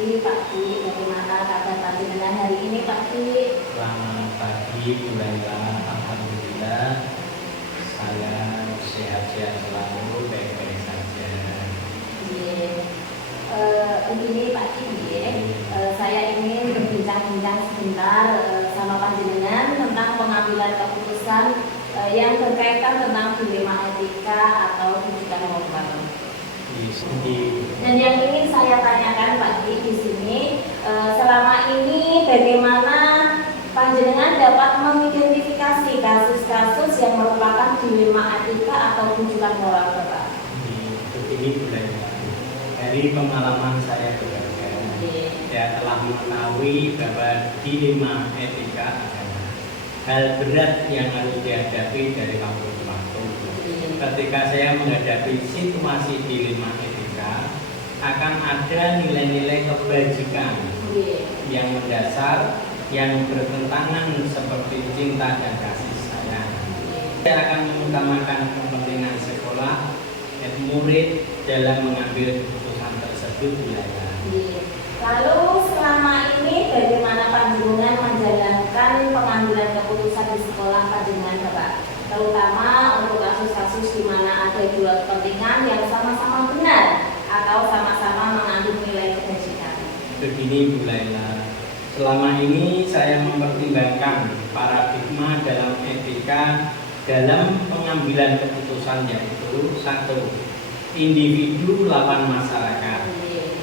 pagi Pak Ki, bagaimana kabar panjenengan hari ini Pak Ki? Selamat pagi Bu Laila, alhamdulillah saya sehat-sehat selalu, baik-baik saja. Begini Pak Ki, saya ingin berbincang-bincang sebentar sama panjenengan tentang pengambilan keputusan yang berkaitan tentang dilema etika atau pendidikan moral. Dan yang ingin saya tanyakan Pak Ki di sini, selama ini bagaimana panjenengan dapat mengidentifikasi kasus-kasus yang merupakan dilema etika atau rujukan moral Bapak? Begini Bu Laila, dari pengalaman saya bekerja, saya telah mengetahui bahwa dilema etika adalah hal berat yang harus dihadapi dari waktu ke waktu. Ketika saya menghadapi situasi dilema etika, akan ada nilai-nilai kebajikan yang mendasar, yang bertentangan seperti cinta dan kasih sayang. Saya akan mengutamakan kepentingan sekolah dan murid dalam mengambil keputusan tersebut. Lalu selama ini bagaimana panjenengan menjalankan pengambilan keputusan di sekolah panjenengan Bapak? Terutama untuk kasus-kasus di mana ada dua kepentingan yang sama-sama benar atau sama-sama mengandung nilai kebajikan. Begini Bu Laila, selama ini saya mempertimbangkan paradigma dalam etika dalam pengambilan keputusan, yaitu satu, individu lawan masyarakat.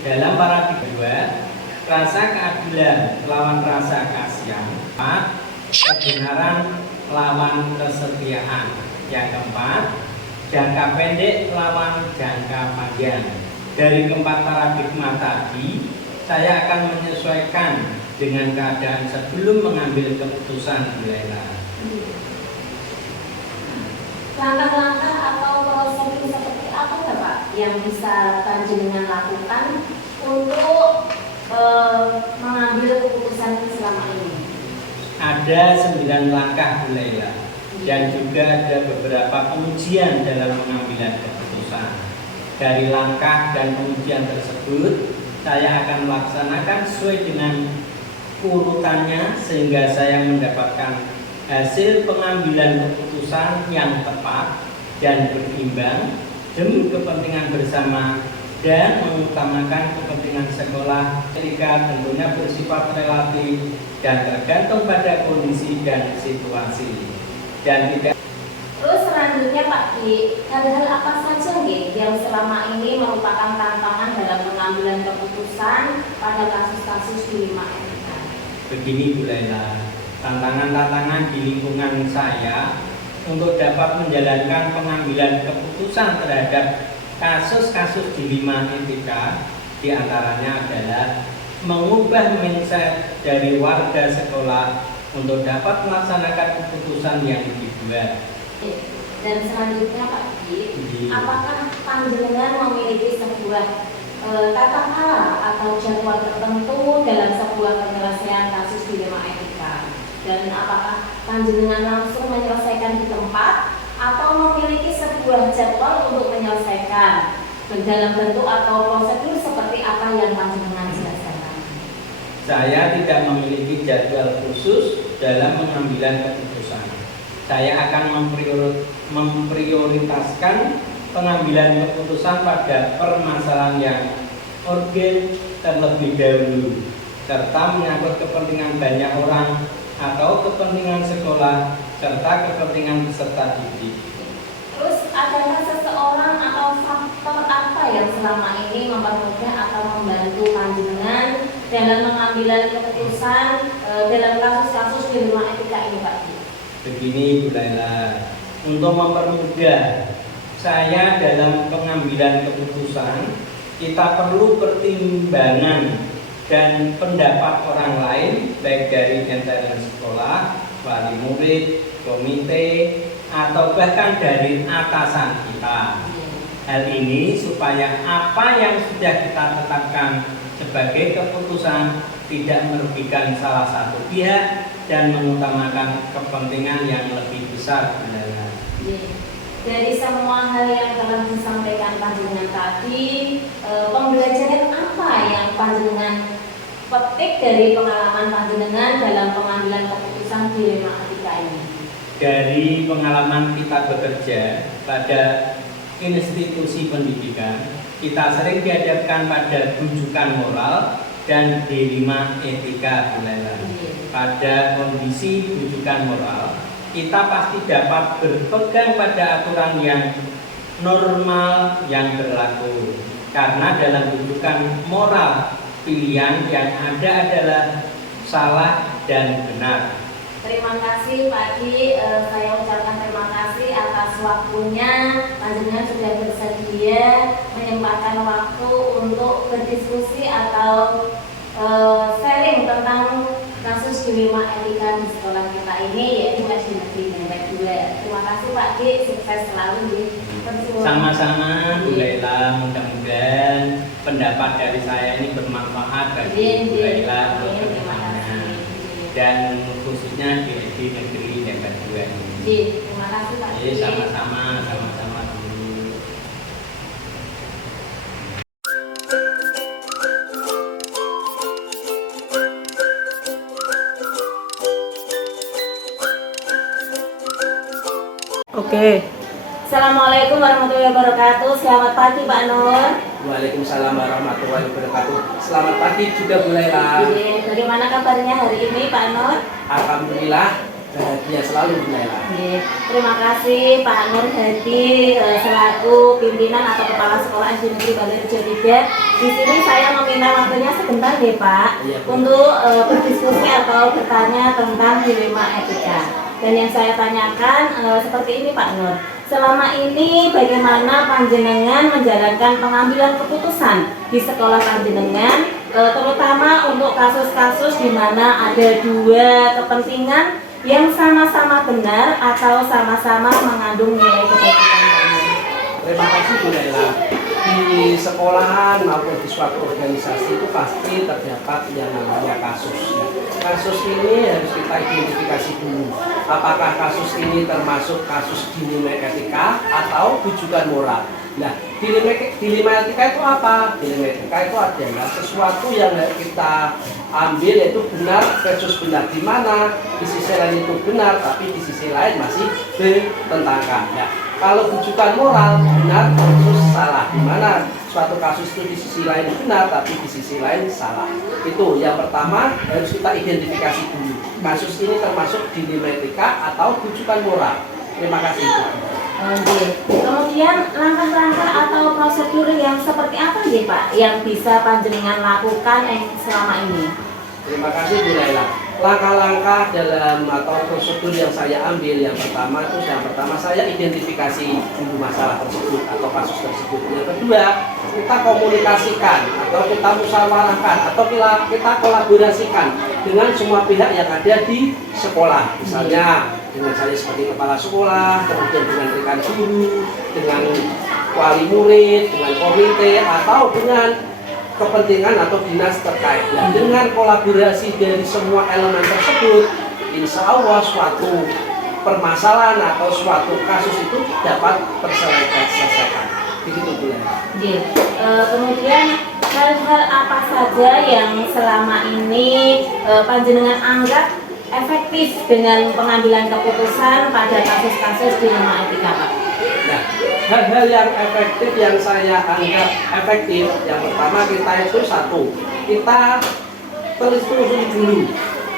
Dalam paradigma kedua, rasa keadilan lawan rasa kasihan. Empat, kebenaran lawan kesetiaan. Yang keempat, jangka pendek lawan jangka panjang. Dari keempat paradigma tadi, saya akan menyesuaikan dengan keadaan sebelum mengambil keputusan. Langkah-langkah atau prosedur seperti apa Pak yang bisa panjenengan lakukan untuk mengambil keputusan selama ini? Ada 9 langkah Bu Laila, dan juga ada beberapa pengujian dalam pengambilan keputusan. Dari langkah dan pengujian tersebut, saya akan melaksanakan sesuai dengan urutannya sehingga saya mendapatkan hasil pengambilan keputusan yang tepat dan berimbang demi kepentingan bersama dan mengutamakan kepentingan sekolah. Ketika tentunya bersifat relatif dan tergantung pada kondisi dan situasi dan tidak. Terus selanjutnya Pak Ki, hal-hal apa saja yang selama ini merupakan tantangan dalam pengambilan keputusan pada kasus-kasus dilema etika? Begini Bu Laila, tantangan-tantangan di lingkungan saya untuk dapat menjalankan pengambilan keputusan terhadap kasus-kasus dilema etika diantaranya adalah mengubah mindset dari warga sekolah untuk dapat melaksanakan keputusan yang dibuat. Dan selanjutnya Pak Ki, apakah panjenengan memiliki sebuah tata cara atau jadwal tertentu dalam sebuah penyelesaian kasus dilema etika? Dan apakah panjenengan langsung menyelesaikan di tempat atau memiliki sebuah jadwal untuk menyelesaikan dalam bentuk atau prosedur seperti apa yang panjenengan jelaskan? Saya tidak memiliki jadwal khusus dalam pengambilan keputusan. Saya akan memprioritaskan pengambilan keputusan pada permasalahan yang urgen terlebih dahulu, serta menyangkut kepentingan banyak orang atau kepentingan sekolah serta kepentingan peserta didik. Terus adakah seseorang atau faktor apa yang selama ini mempermudah atau membantu panjenengan dalam pengambilan keputusan dalam kasus-kasus dilema etika ini Pak Ki? Begini Bu Laila, untuk mempermudah saya dalam pengambilan keputusan, kita perlu pertimbangan dan pendapat orang lain, baik dari internal sekolah, wali murid, komite, atau bahkan dari atasan kita. Hal ini supaya apa yang sudah kita tetapkan sebagai keputusan tidak merugikan salah satu pihak dan mengutamakan kepentingan yang lebih besar. dari semua hal yang telah disampaikan panjenengan tadi, pembelajaran apa yang panjenengan petik dari pengalaman panjenengan dalam pengambilan keputusan dilematika ini? Dari pengalaman kita bekerja pada institusi pendidikan, kita sering dihadapkan pada rujukan moral dan dilema etika Bu Laila. Pada kondisi rujukan moral, kita pasti dapat berpegang pada aturan yang normal yang berlaku. Karena dalam rujukan moral, pilihan yang ada adalah salah dan benar. Terima kasih Pak Ki, saya ucapkan terima kasih atas waktunya. Panjenengan sudah bersedia menyempatkan waktu untuk berdiskusi atau sharing tentang kasus dilema etika di sekolah kita ini, yaitu SD Negeri Dempet 2. Terima kasih Pak Ki, sukses selalu di persiapan. Sama-sama Bu Laila, mudah-mudahan pendapat dari saya ini bermanfaat bagi Bu Laila untuk kedepannya, dan khususnya di SD Negeri Dempet 2 ini. Terima kasih Pak Ki. Sama-sama dulu. Oke. Assalamualaikum warahmatullahi wabarakatuh. Selamat pagi Pak Nur. Waalaikumsalam warahmatullahi wabarakatuh. Selamat pagi juga Bu Laila. Bagaimana kabarnya hari ini Pak Nur? Alhamdulillah bahagia selalu Bu Laila. Terima kasih Pak Nur Hadi selaku pimpinan atau kepala sekolah SD Negeri Balairejo 3. Di sini saya meminta waktunya sebentar deh Pak, untuk berdiskusi atau bertanya tentang dilema etika. Dan yang saya tanyakan seperti ini Pak Nur. Selama ini bagaimana panjenengan menjalankan pengambilan keputusan di sekolah panjenengan, terutama untuk kasus-kasus di mana ada dua kepentingan yang sama-sama benar atau sama-sama mengandung nilai kebaikan? Terima kasih Bu Laila. Di sekolahan maupun di suatu organisasi itu pasti terdapat yang namanya kasus. Kasus ini harus kita identifikasi dulu. Apakah kasus ini termasuk kasus dilema etika atau rujukan moral? Nah, dilema etika itu apa? Dilema etika itu adalah sesuatu yang kita ambil yaitu benar versus benar, di mana di sisi lain itu benar tapi di sisi lain masih bertentangan. Ya. Kalau rujukan moral benar versus salah, di mana suatu kasus itu di sisi lain benar tapi di sisi lain salah. Itu yang pertama harus kita identifikasi dulu. Kasus ini termasuk dilema etika atau rujukan moral. Terima kasih. Kemudian langkah-langkah atau prosedur yang seperti apa nih Pak yang bisa panjenengan lakukan selama ini? Terima kasih Bu Laila. Langkah-langkah dalam atau prosedur yang saya ambil, yang pertama saya identifikasi dulu masalah tersebut atau kasus tersebut. Yang kedua, kita komunikasikan atau kita musyawarahkan atau kita kolaborasikan dengan semua pihak yang ada di sekolah. Misalnya dengan saya sebagai kepala sekolah, kemudian dengan rekan guru, dengan wali murid, dengan komite, atau dengan kepentingan atau dinas terkait. Dan dengan kolaborasi dari semua elemen tersebut, insya Allah suatu permasalahan atau suatu kasus itu dapat terselesaikan. Begitu Bu Laila. Kemudian hal-hal apa saja yang selama ini panjenengan anggap efektif dengan pengambilan keputusan pada kasus-kasus dilema etika Pak? Nah, hal-hal yang efektif yang saya anggap efektif, yang pertama kita itu kita telusuri dulu.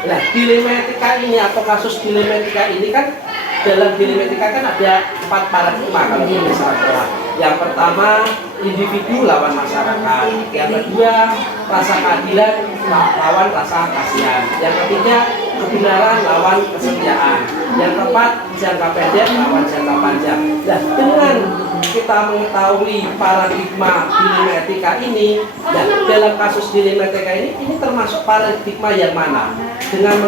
Nah, dilema etika ini atau kasus dilema etika ini kan dalam dilema etika kan ada 4 paradigma kalau di masyarakat. Yang pertama individu lawan masyarakat, yang kedua rasa keadilan lawan rasa kasihan, yang ketiga kebenaran lawan kesetiaan, yang keempat jangka pendek lawan jangka panjang. Nah, dengan kita mengetahui paradigma dilema etika ini, dan dalam kasus dilema etika ini termasuk paradigma yang mana? Dengan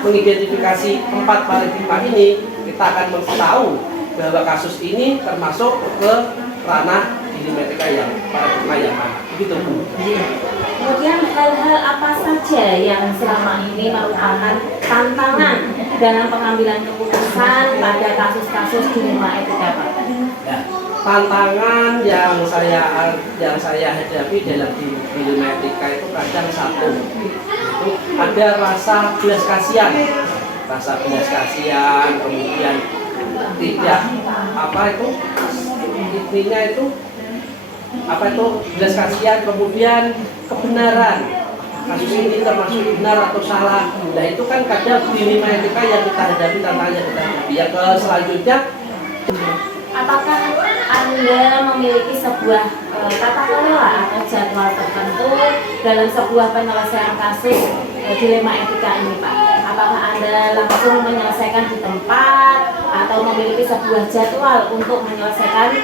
mengidentifikasi 4 paradigma ini, kita akan tahu bahwa kasus ini termasuk ke ranah dilema etika yang paradigma yang mana. Begitu Bu. Kemudian hal-hal apa saja yang selama ini merupakan tantangan dalam pengambilan keputusan pada kasus-kasus dilema etika, Pak? Ya, tantangan yang saya hadapi dalam dilema etika itu kadang satu, itu ada rasa belas kasihan, kemudian tidak intinya itu belas kasihan, kemudian kebenaran, kasus ini termasuk benar atau salah. Nah itu kan kadang dilema etika yang kita hadapi, tantangan yang kita hadapi. Yang selanjutnya, apakah Anda memiliki sebuah tata kelola atau jadwal tertentu dalam sebuah penyelesaian kasus dilema etika ini, Pak? Apakah Anda langsung menyelesaikan di tempat atau memiliki sebuah jadwal untuk menyelesaikan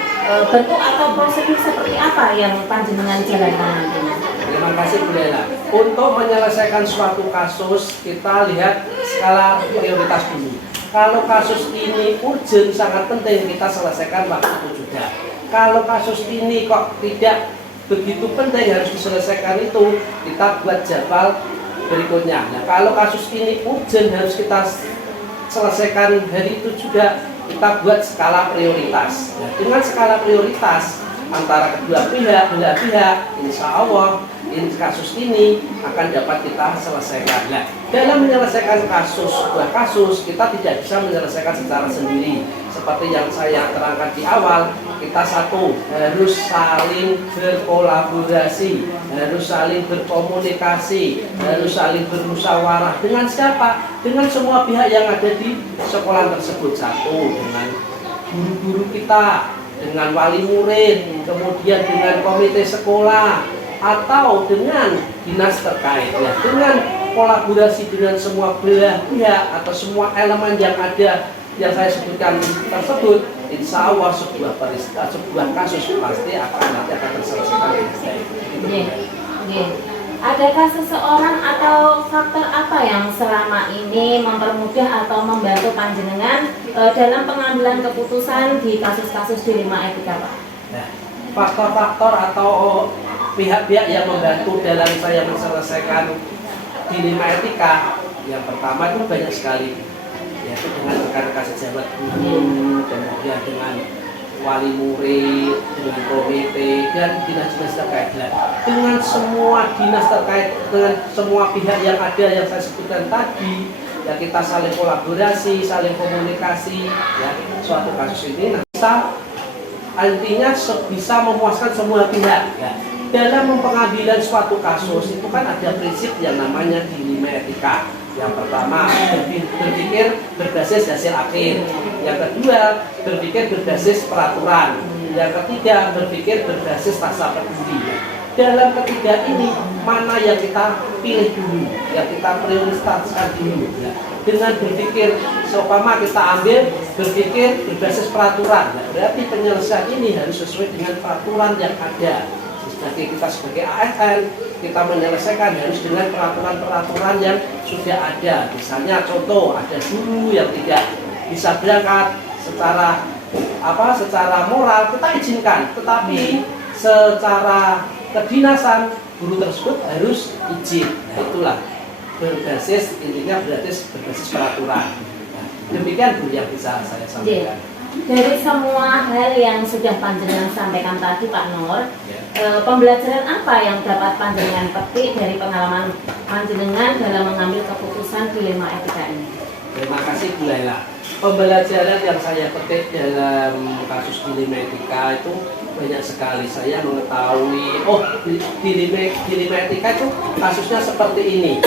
bentuk atau prosedur seperti apa yang panjenengan jalankan nantinya? terima kasih Bu Lela. Untuk menyelesaikan suatu kasus, kita lihat skala prioritas dulu. Kalau kasus ini urgent, sangat penting, kita selesaikan waktu itu juga. Kalau kasus ini kok tidak begitu penting, harus diselesaikan itu, kita buat jadwal berikutnya. Nah, kalau kasus ini urgent, harus kita selesaikan hari itu juga, kita buat skala prioritas. Nah, dengan skala prioritas antara kedua pihak, belah pihak, insya Allah kasus ini akan dapat kita selesaikan. Nah, dalam menyelesaikan sebuah kasus, kita tidak bisa menyelesaikan secara sendiri. Seperti yang saya terangkan di awal, kita harus saling berkolaborasi, harus saling berkomunikasi, harus saling bermusyawarah. Dengan siapa? Dengan semua pihak yang ada di sekolah tersebut. Dengan guru-guru kita, dengan wali murid, kemudian dengan komite sekolah, atau dengan dinas terkait, ya, dengan kolaborasi dengan semua belah pihak atau semua elemen yang ada yang saya sebutkan tersebut, insya Allah sebuah kasus pasti nanti akan terselesaikan dengan baik. Adakah seseorang atau faktor apa yang selama ini mempermudah atau membantu panjenengan dalam pengambilan keputusan di kasus-kasus dilema etika, Pak? Nah, faktor-faktor atau pihak-pihak yang membantu dalam saya menyelesaikan dilema etika, yang pertama itu banyak sekali, yaitu dengan rekan-rekan sejawat guru, kemudian dengan wali murid, dengan komite, dan dinas-dinas terkait. Dengan semua dinas terkait, dengan semua pihak yang ada yang saya sebutkan tadi, ya kita saling kolaborasi, saling komunikasi, ya suatu kasus ini bisa artinya bisa memuaskan semua pihak. Ya. Dalam pengambilan suatu kasus itu kan ada prinsip yang namanya dilema etika. Yang pertama, berpikir berbasis hasil akhir. Yang kedua, berpikir berbasis peraturan. Yang ketiga, berpikir berbasis rasa peduli. Dalam ketiga ini, mana yang kita pilih dulu, yang kita prioritaskan dulu. Ya. Dengan berpikir, seumpama kita berpikir berbasis peraturan. Ya, berarti penyelesaian ini harus sesuai dengan peraturan yang ada. Jadi kita sebagai ASN, kita menyelesaikan harus dengan peraturan-peraturan yang sudah ada. Misalnya contoh, ada guru yang tidak bisa berangkat secara moral, kita izinkan, tetapi secara kedinasan guru tersebut harus izin. Nah, itulah intinya berbasis peraturan. Nah, demikian Bu yang bisa saya sampaikan. Dari semua hal yang sudah panjenengan sampaikan tadi, Pak Nur, pembelajaran apa yang dapat panjenengan petik dari pengalaman panjenengan dalam mengambil keputusan dilema etika ini? Terima kasih Bu Laila. Pembelajaran yang saya petik dalam kasus dilema etika itu banyak sekali. Saya mengetahui, dilema etika itu kasusnya seperti ini.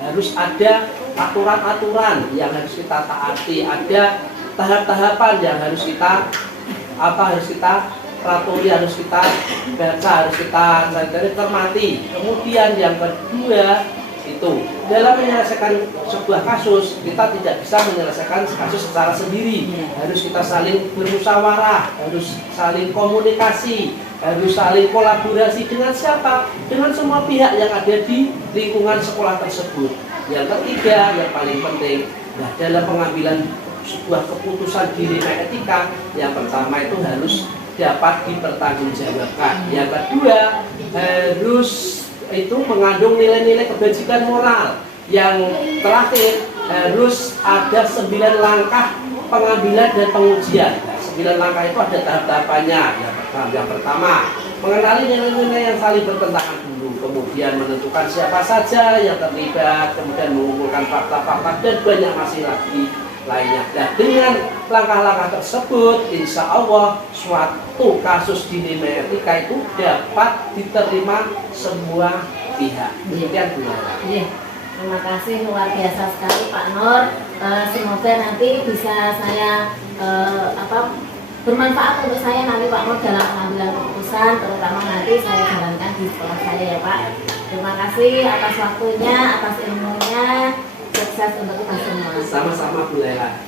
Harus ada aturan-aturan yang harus kita taati, ada tahap-tahapan yang harus kita peraturan, harus kita baca, harus kita cermati. Kemudian yang kedua itu dalam menyelesaikan sebuah kasus, kita tidak bisa menyelesaikan kasus secara sendiri. Harus kita saling bermusyawarah, harus saling komunikasi, harus saling kolaborasi dengan siapa? Dengan semua pihak yang ada di lingkungan sekolah tersebut. Yang ketiga, yang paling penting, dalam pengambilan sebuah keputusan dilema etika, yang pertama itu harus dapat dipertanggungjawabkan. Yang kedua, harus itu mengandung nilai-nilai kebajikan moral. Yang terakhir, harus ada 9 langkah pengambilan dan pengujian. Nah, 9 langkah itu ada tahap-tahapannya. Yang pertama, mengenali nilai-nilai yang saling bertentangan dulu, kemudian menentukan siapa saja yang terlibat, kemudian mengumpulkan fakta-fakta dan banyak masih lagi lainnya. Dan dengan langkah-langkah tersebut, insya Allah suatu kasus dilema etika itu dapat diterima semua pihak. Demikian Bu Laila. Iya, terima kasih luar biasa sekali Pak Nur. Semoga nanti bisa saya bermanfaat untuk saya nanti Pak Nur dalam pengambilan keputusan, terutama nanti saya jalankan di sekolah saya ya Pak. Terima kasih atas waktunya, atas ilmunya. Sukses untuk kita semua. Sama-sama Bu Laila.